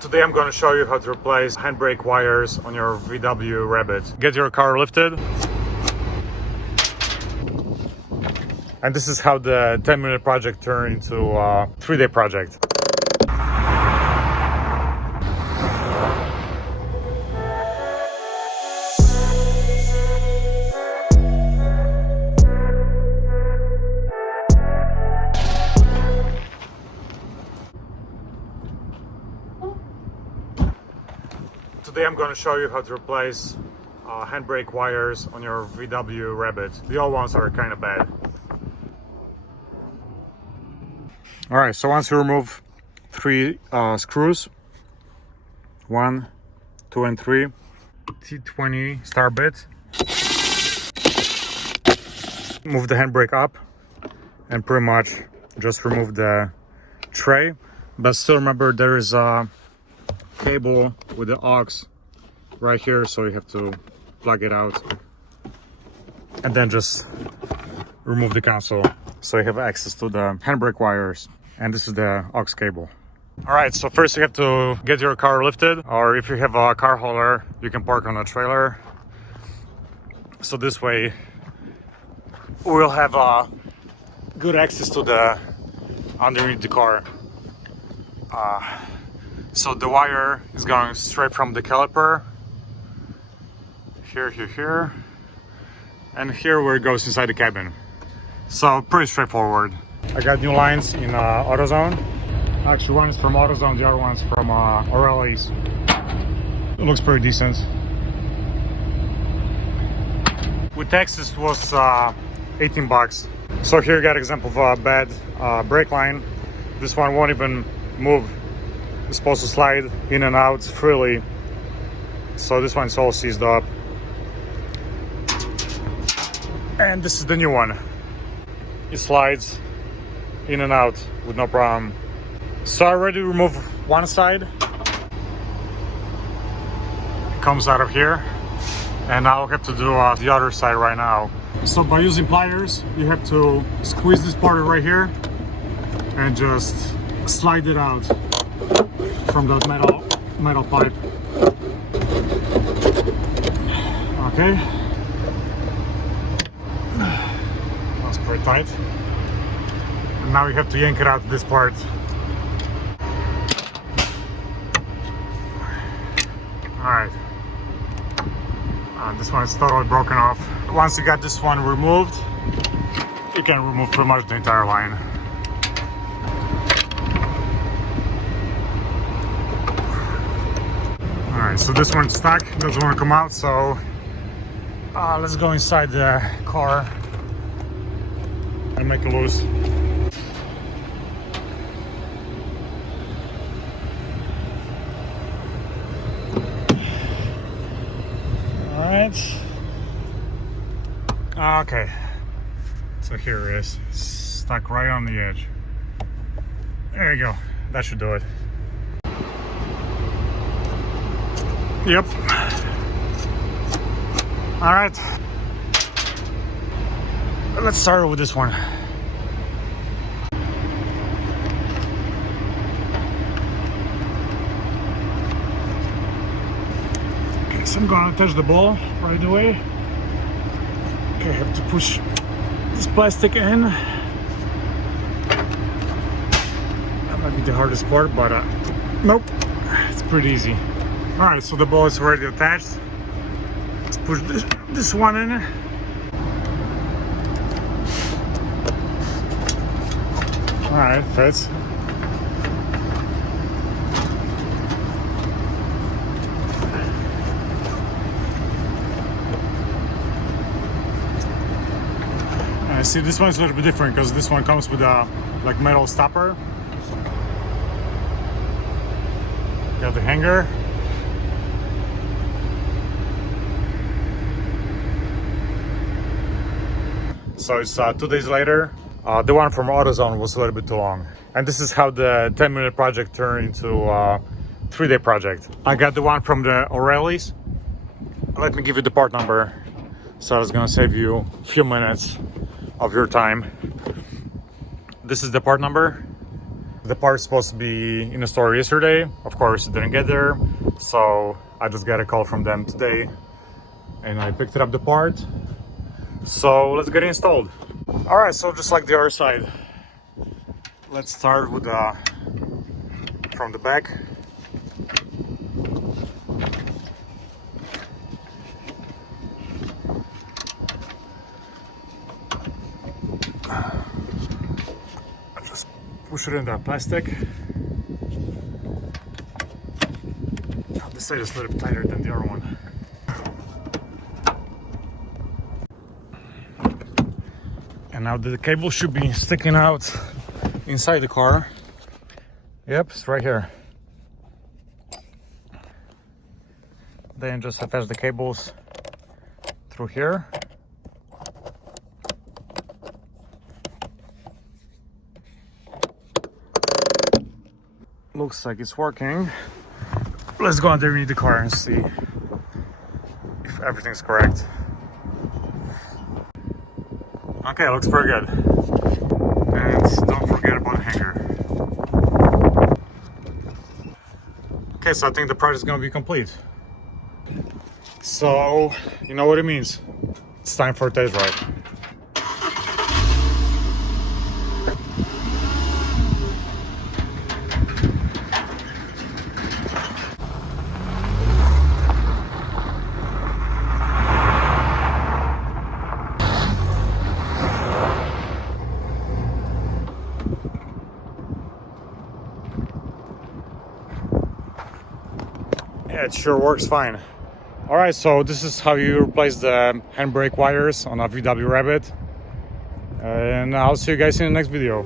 Today I'm going to show you how to replace handbrake wires on your VW Rabbit. Get your car lifted. And this is how the 10-minute project turned into a 3-day project. Today I'm going to show you how to replace handbrake wires on your VW Rabbit. The old ones are kind of bad. Alright, so once you remove 3 screws, 1, 2 and 3, T20 star bit, move the handbrake up and pretty much just remove the tray, but still remember there is a cable with the aux right here, so you have to plug it out and then just remove the console so you have access to the handbrake wires. And this is the aux cable. All right, so first you have to get your car lifted, or if you have a car hauler you can park on a trailer, so this way we'll have good access to the underneath the car. So the wire is going straight from the caliper here, and here where it goes inside the cabin. So pretty straightforward. I got new lines in AutoZone. Actually, one is from AutoZone, the other one's from O'Reilly's. It looks pretty decent. With Texas it was 18 bucks. So here you got an example of a bad brake line. This one won't even move. It's supposed to slide in and out freely, so this one's all seized up. And this is the new one. It slides in and out with no problem. So I already removed one side. It comes out of here, and I'll have to do the other side right now. So by using pliers, you have to squeeze this part right here and just slide it out from that metal pipe. Okay, that's pretty tight. And now you have to yank it out this part. All right, this one is totally broken off. Once you got this one removed, you can remove pretty much the entire line. Alright, so this one's stuck, doesn't want to come out, so let's go inside the car and make it loose. Alright. Okay, so here it is, stuck right on the edge. There you go, that should do it. Yep. All right. Let's start with this one. Okay, so I'm gonna touch the ball right away. Okay, I have to push this plastic in. That might be the hardest part, but nope, it's pretty easy. Alright, so the ball is already attached. Let's push this one in. Alright, fits. See, this one's a little bit different because this one comes with a like metal stopper. Got the hanger. So it's 2 days later. The one from AutoZone was a little bit too long. And this is how the 10-minute project turned into a 3-day project. I got the one from the O'Reilly's. Let me give you the part number. So it's gonna save you a few minutes of your time. This is the part number. The part's supposed to be in the store yesterday. Of course, it didn't get there. So I just got a call from them today and I picked it up the part. So let's get it installed. All right, so just like the other side, let's start with from the back. Just push it in that plastic. This side is a little bit tighter than the other one. And now the cable should be sticking out inside the car. Yep, it's right here. Then just attach the cables through here. Looks like it's working. Let's go underneath the car and see if everything's correct. Okay, looks pretty good. And don't forget about the hanger. Okay, so I think the project is gonna be complete. So, you know what it means. It's time for a test drive. Yeah, it sure works fine. All right, so this is how you replace the handbrake wires on a VW Rabbit. And I'll see you guys in the next video.